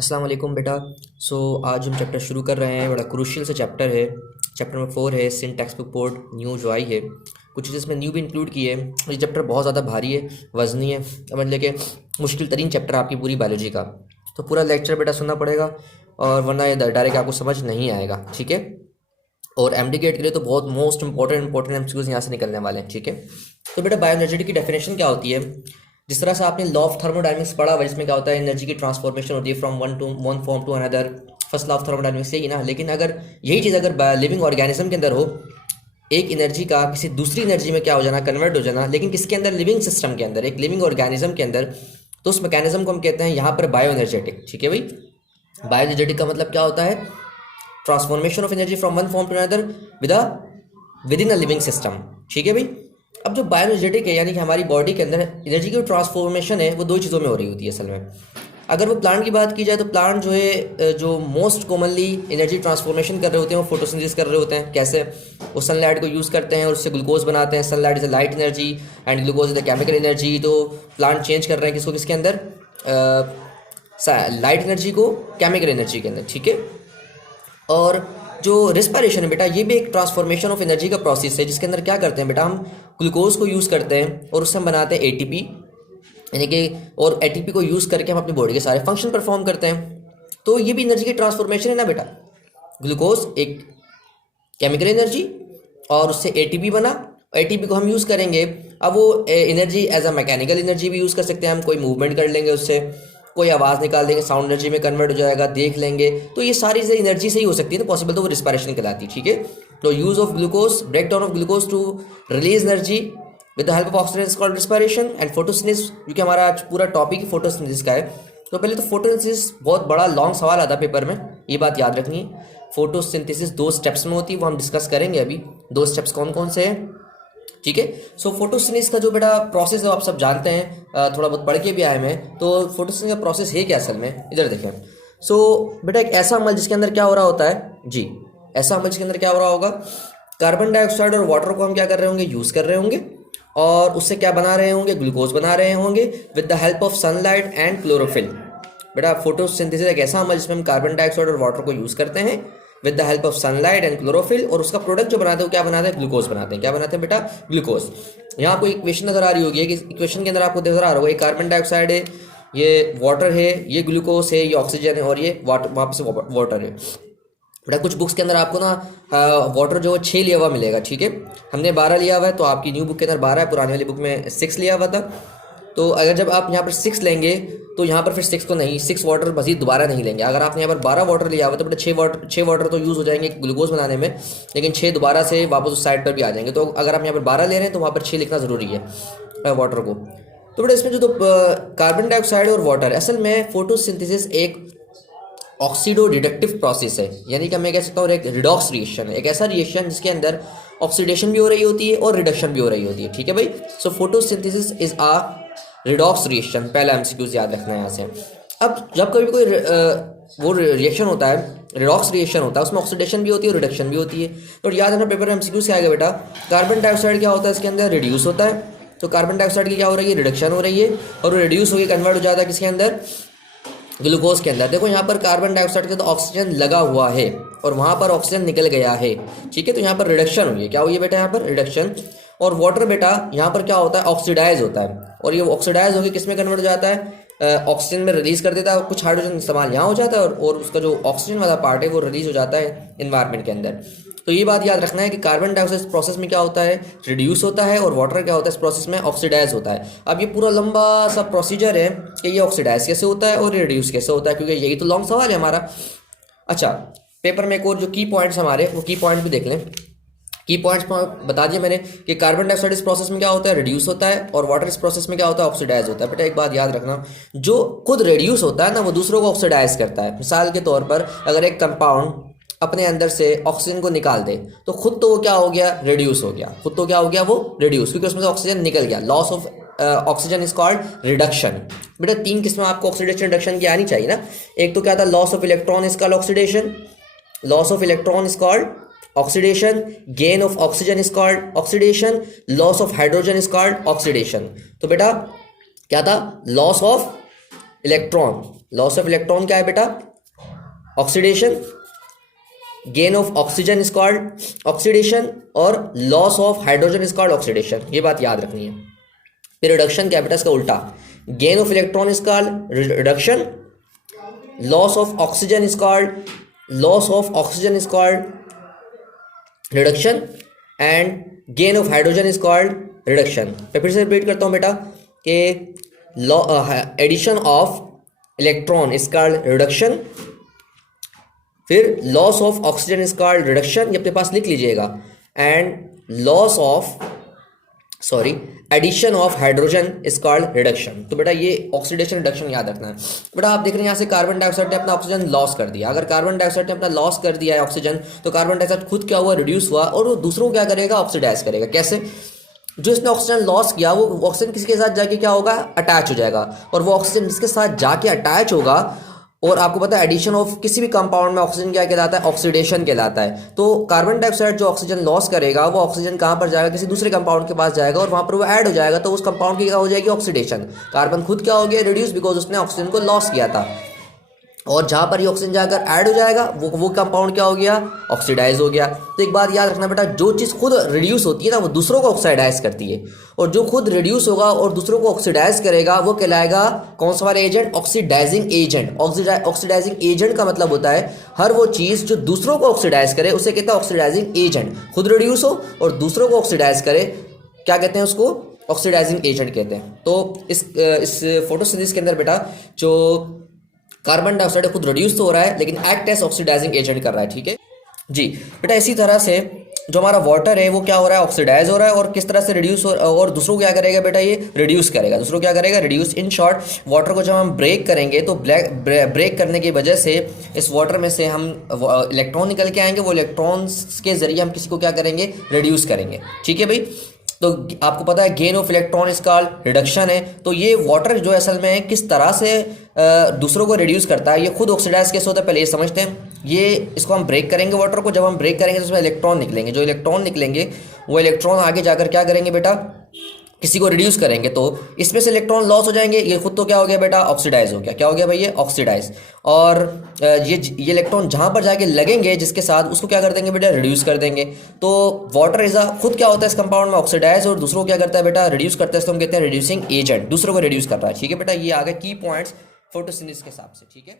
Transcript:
अस्सलाम वालेकुम बेटा। आज हम चैप्टर शुरू कर रहे हैं। बड़ा क्रूशियल से चैप्टर है। चैप्टर नंबर 4 है सिंटैक्स बुक बोर्ड न्यू जो आई है। कुछ चीज़ें इसमें न्यू भी इंक्लूड की है। ये चैप्टर बहुत ज़्यादा भारी है, वजनी है, मतलब कि मुश्किल तरीन चैप्टर आपकी पूरी बायोलॉजी का। तो पूरा लेक्चर बेटा सुनना पड़ेगा, और वरना ये डायरेक्ट आपको समझ नहीं आएगा, ठीक है। और एमडीकेट के लिए तो बहुत मोस्ट इंपॉर्टेंट एमसीक्यूज यहाँ से निकलने वाले हैं, ठीक है। तो बेटा बायोएनर्जी की डेफिनेशन क्या होती है? जिस तरह से आपने लॉ ऑफ थर्मोडायनेमिक्स पढ़ा हुआ, जिसमें क्या होता है, एनर्जी की ट्रांसफॉर्मेशन होती है from one form to another. First law of thermodynamics यही ना। लेकिन अगर यही चीज़ अगर लिविंग ऑर्गेनिज्म के अंदर हो, एक एनर्जी का किसी दूसरी एनर्जी में क्या हो जाना, कन्वर्ट हो जाना, लेकिन किसके अंदर, लिविंग सिस्टम के अंदर, एक लिविंग ऑर्गेनिज्म के अंदर, तो उस मैकेनिज्म को हम कहते हैं यहाँ पर बायो एनर्जेटिक, ठीक है भाई। बायो एनर्जेटिक का मतलब क्या होता है? Transformation of energy from one form to another within a living system, ठीक है भाई। अब जो बायोएनर्जेटिक है, यानी कि हमारी बॉडी के अंदर एनर्जी की ट्रांसफॉर्मेशन है, वो दो चीज़ों में हो रही होती है असल में। अगर वो प्लांट की बात की जाए तो प्लांट जो है, जो मोस्ट कॉमनली एनर्जी ट्रांसफॉर्मेशन कर रहे होते हैं, वो फोटोसिंथेसिस कर रहे होते हैं। कैसे? वो सनलाइट को यूज़ करते हैं और उससे ग्लूकोज बनाते हैं। Sunlight is a light energy and glucose is a chemical energy. तो प्लांट चेंज कर रहे हैं किसको, किसके अंदर, लाइट एनर्जी को केमिकल एनर्जी के अंदर, ठीक है। और जो रिस्पायरेशन है बेटा, ये भी एक ट्रांसफॉर्मेशन ऑफ एनर्जी का प्रोसेस है, जिसके अंदर क्या करते हैं बेटा, हम ग्लूकोज को यूज़ करते हैं और उससे हम बनाते हैं एटीपी, यानी कि, और एटीपी को यूज़ करके हम अपनी बॉडी के सारे फंक्शन परफॉर्म करते हैं। तो ये भी एनर्जी की ट्रांसफॉर्मेशन है ना बेटा। ग्लूकोज एक केमिकल एनर्जी और उससे एटीपी बना, एटीपी को हम यूज़ करेंगे। अब वो energy as a mechanical energy भी यूज़ कर सकते हैं हम, कोई मूवमेंट कर लेंगे उससे, कोई आवाज़ निकाल देंगे, साउंड एनर्जी में कन्वर्ट हो जाएगा, देख लेंगे। तो ये सारी चीज़ें एनर्जी से ही हो सकती है, तो पॉसिबल तो वो रिस्पायरेशन कहलाती है, ठीक है। तो use of glucose, break down of glucose to release energy with the help of oxygen is called respiration and photosynthesis, क्योंकि हमारा आज पूरा टॉपिक ही फोटोसिंथेसिस का है। तो पहले तो फोटोसिंथेसिस बहुत बड़ा लॉन्ग सवाल आता है पेपर में, ये बात याद रखनी है। फोटोसिंथेसिस 2 स्टेप्स में होती है, वो हम डिस्कस करेंगे अभी। 2 स्टेप्स कौन कौन से हैं, ठीक है। सो फोटोसिंथेसिस का जो बेटा प्रोसेस है, आप सब जानते हैं, थोड़ा बहुत पढ़ के भी आए हैं। तो फोटोसिंथेसिस का प्रोसेस है क्या असल में, इधर देखें। सो बेटा एक ऐसा अमल जिसके अंदर क्या हो रहा होता है जी, ऐसा अमल जिसके अंदर क्या हो रहा होगा, कार्बन डाइऑक्साइड और वाटर को हम क्या कर रहे होंगे, यूज़ कर रहे होंगे, और उससे क्या बना रहे होंगे, ग्लूकोज बना रहे होंगे with the help of sunlight and chlorophyll. बेटा फोटोसिंथेसिस एक ऐसा अमल जिसमें हम कार्बन डाइऑक्साइड और वाटर को यूज़ करते हैं with the help of sunlight and chlorophyll, और उसका प्रोडक्ट जो बनाते हैं वो क्या बनाते हैं, ग्लूकोज बनाते हैं। क्या बनाते हैं बेटा, ग्लूकोज। यहाँ आपको इक्वेशन नजर आ रही होगी कि इक्वेशन के अंदर आपको नजर आ रहा होगा, ये कार्बन डाइऑक्साइड है, ये वाटर है, ये ग्लूकोज है, ये ऑक्सीजन है, और ये वाटर, वापस से वाटर है। बेटा कुछ बुक्स के अंदर आपको ना वाटर जो है 6 लिया हुआ मिलेगा, ठीक है। हमने 12 लिया हुआ है, तो आपकी न्यू बुक के अंदर 12 है, पुरानी वाली बुक में 6 लिया हुआ था। तो अगर जब आप यहाँ पर 6 लेंगे, तो यहाँ पर फिर 6 तो नहीं, 6 वाटर मजीद दोबारा नहीं लेंगे। अगर आपने यहाँ पर 12 वाटर लिया हुआ तो बेटा 6 वाटर तो यूज़ हो जाएंगे ग्लूकोज बनाने में, लेकिन 6 दोबारा से वापस उस साइड पर भी आ जाएंगे। तो अगर आप यहाँ पर 12 ले रहे हैं तो वहाँ पर 6 लिखना ज़रूरी है वाटर को। तो बेटा इसमें जो कार्बन डाइऑक्साइड और वाटर, असल में फोटोसिंथेसिस एक ऑक्सीडो रिडक्टिव प्रोसेस है, यानी कि मैं कह सकता हूँ एक रिडॉक्स रिएक्शन है, एक ऐसा रिएक्शन जिसके अंदर ऑक्सीडेशन भी हो रही होती है और रिडक्शन भी हो रही होती है, ठीक है भाई। So photosynthesis is a redox reaction, पहला एमसीक्यूज याद रखना है यहाँ से। अब जब कभी कोई वो रिएक्शन होता है, रिडॉक्स रिएक्शन होता है, उसमें ऑक्सीडेशन भी होती है और रिडक्शन भी होती है। तो याद रखना पेपर में एमसीक्यूज क्या आएगा बेटा, कार्बन डाइऑक्साइड क्या होता है, इसके अंदर रिड्यूस होता है। तो कार्बन डाइऑक्साइड की क्या हो रही है, रिडक्शन हो रही है, और वो रिड्यूस होकर कन्वर्ट हो जाता है किसके अंदर, ग्लूकोज के अंदर। देखो यहाँ पर कार्बन डाइऑक्साइड के तो ऑक्सीजन लगा हुआ है और वहाँ पर ऑक्सीजन निकल गया है, ठीक है। तो यहाँ पर रिडक्शन हुई है, क्या हुई है बेटा, यहाँ पर रिडक्शन। और वाटर बेटा यहाँ पर क्या होता है, ऑक्सीडाइज होता है, और ये ऑक्सीडाइज होकर किस में कन्वर्ट हो जाता है, ऑक्सीजन में रिलीज कर देता है। कुछ हाइड्रोजन इस्तेमाल यहाँ हो जाता है, और उसका जो ऑक्सीजन वाला पार्ट है वो रिलीज हो जाता है इन्वायरमेंट के अंदर। तो ये बात याद रखना है कि कार्बन डाइऑक्साइड प्रोसेस में क्या होता है, रिड्यूस होता है, और वाटर क्या होता है इस प्रोसेस में, ऑक्सीडाइज होता है। अब ये पूरा लंबा सा प्रोसीजर है कि ये ऑक्सीडाइज कैसे होता है और रिड्यूस कैसे होता है, क्योंकि यही तो लॉन्ग सवाल है हमारा। अच्छा, पेपर में एक और जो की पॉइंट्स हमारे, वो की पॉइंट भी देख लें। की पॉइंट्स बता दिया मैंने कि कार्बन डाइऑक्साइड इस प्रोसेस में क्या होता है, रिड्यूस होता है, और वाटर इस प्रोसेस में क्या होता है, ऑक्सीडाइज होता है। बेटा एक बात याद रखना, जो खुद रिड्यूस होता है ना, वो दूसरों को ऑक्सीडाइज करता है। मिसाल के तौर पर अगर एक कंपाउंड अपने अंदर से ऑक्सीजन को निकाल दे, तो खुद तो वो क्या हो गया, रिड्यूस हो गया, खुद तो क्या हो गया, वो रिड्यूस, क्योंकि उसमें से ऑक्सीजन निकल गया। Loss of oxygen is called reduction. बेटा 3 किस्में आपको ऑक्सीडेशन रिडक्शन की आनी चाहिए ना। एक तो क्या था, loss of electron is called oxidation, loss of electron is called oxidation, gain of oxygen is called oxidation, loss of hydrogen is called oxidation. तो बेटा क्या था, loss of electron loss of electron क्या है बेटा, oxidation, gain of oxygen is called oxidation, और loss of hydrogen is called oxidation, ये बात याद रखनी है। फिर रिडक्शन क्या है बेटा, इसका उल्टा, gain of electron is called reduction, loss of oxygen is called reduction, and gain of hydrogen is called reduction. मैं फिर से रिपीट करता हूं बेटा कि addition of electron is called reduction, फिर loss of oxygen is called reduction, ये अपने पास लिख लीजिएगा, and loss of addition of hydrogen is called reduction. तो बेटा ये ऑक्सीडेशन रिडक्शन याद रखना है। बेटा आप देख रहे हैं यहाँ से कार्बन डाइऑक्साइड ने अपना ऑक्सीजन लॉस कर दिया। अगर कार्बन डाइऑक्साइड ने अपना लॉस कर दिया है ऑक्सीजन, तो कार्बन डाइऑक्साइड खुद क्या हुआ, रिड्यूस हुआ, और वो दूसरों को क्या करेगा, ऑक्सीडाइज करेगा। कैसे, जो इसने ऑक्सीजन लॉस किया वो ऑक्सीजन किसके साथ जाके क्या होगा, अटैच हो जाएगा, और वो ऑक्सीजन जिसके साथ जाके अटैच होगा, और आपको पता है एडिशन ऑफ किसी भी कंपाउंड में ऑक्सीजन क्या कहलाता है, ऑक्सीडेशन कहलाता है। तो कार्बन डाइऑक्साइड जो ऑक्सीजन लॉस करेगा वो ऑक्सीजन कहाँ पर जाएगा, किसी दूसरे कंपाउंड के पास जाएगा, और वहाँ पर वो ऐड हो जाएगा, तो उस कंपाउंड की क्या हो जाएगी, ऑक्सीडेशन। कार्बन खुद क्या हो गया, रिड्यूस, बिकॉज उसने ऑक्सीजन को लॉस किया था, और जहाँ पर ये ऑक्सीजन जाकर ऐड हो जाएगा वो कंपाउंड क्या हो गया, ऑक्सीडाइज हो गया। तो एक बात याद रखना बेटा, जो चीज़ खुद रिड्यूस होती है ना वो दूसरों को ऑक्सीडाइज करती है, और जो खुद रिड्यूस होगा और दूसरों को ऑक्सीडाइज करेगा वो कहलाएगा कौन सा वाला agent, oxidising agent. Oxidising agent का मतलब होता है हर वो चीज़ जो दूसरों को ऑक्सीडाइज करे उसे कहते हैं ऑक्सीडाइजिंग एजेंट। खुद रिड्यूस हो और दूसरों को ऑक्सीडाइज करे, क्या कहते हैं उसको, ऑक्सीडाइजिंग एजेंट कहते हैं। तो इस फोटोसिंथेसिस के अंदर बेटा जो कार्बन डाइऑक्साइड खुद रिड्यूस तो हो रहा है लेकिन एक्ट एज ऑक्सीडाइजिंग एजेंट कर रहा है, ठीक है जी। बेटा इसी तरह से जो हमारा वाटर है वो क्या हो रहा है, ऑक्सीडाइज हो रहा है, और किस तरह से रिड्यूस हो, और दूसरों को क्या करेगा बेटा, ये रिड्यूस करेगा, दूसरों को क्या करेगा, रिड्यूस। इन शॉर्ट वाटर को जब हम ब्रेक करेंगे तो ब्रेक करने की वजह से इस वाटर में से हम इलेक्ट्रॉन निकल के आएंगे, वो इलेक्ट्रॉन्स के जरिए हम किसी को क्या करेंगे, रिड्यूस करेंगे, ठीक है भाई। तो आपको पता है gain of electron is called reduction है। तो ये वाटर जो असल में किस तरह से दूसरों को रिड्यूस करता है, ये खुद ऑक्सीडाइज कैसे होता है पहले ये समझते हैं। ये इसको हम ब्रेक करेंगे वाटर को, जब हम ब्रेक करेंगे तो उसमें इलेक्ट्रॉन निकलेंगे, जो इलेक्ट्रॉन निकलेंगे वो इलेक्ट्रॉन आगे जाकर क्या करेंगे बेटा, किसी को रिड्यूस करेंगे, तो इसमें से इलेक्ट्रॉन लॉस हो जाएंगे, ये खुद तो क्या हो गया बेटा, ऑक्सीडाइज हो गया। क्या हो गया भाई, ये ऑक्सीडाइज। और ये इलेक्ट्रॉन जहां पर जाके लगेंगे जिसके साथ, उसको क्या कर देंगे बेटा, रिड्यूस कर देंगे। तो वाटर इज खुद क्या होता है इस कंपाउंड में, ऑक्सीडाइज, और दूसरों को क्या करता है बेटा, रिड्यूस करता है। तो हम कहते हैं रिड्यूसिंग एजेंट, दूसरों को रिड्यूस कर रहा है, ठीक है बेटा। ये आ गए की पॉइंट्स फोटोसिंथेसिस के हिसाब से, ठीक है।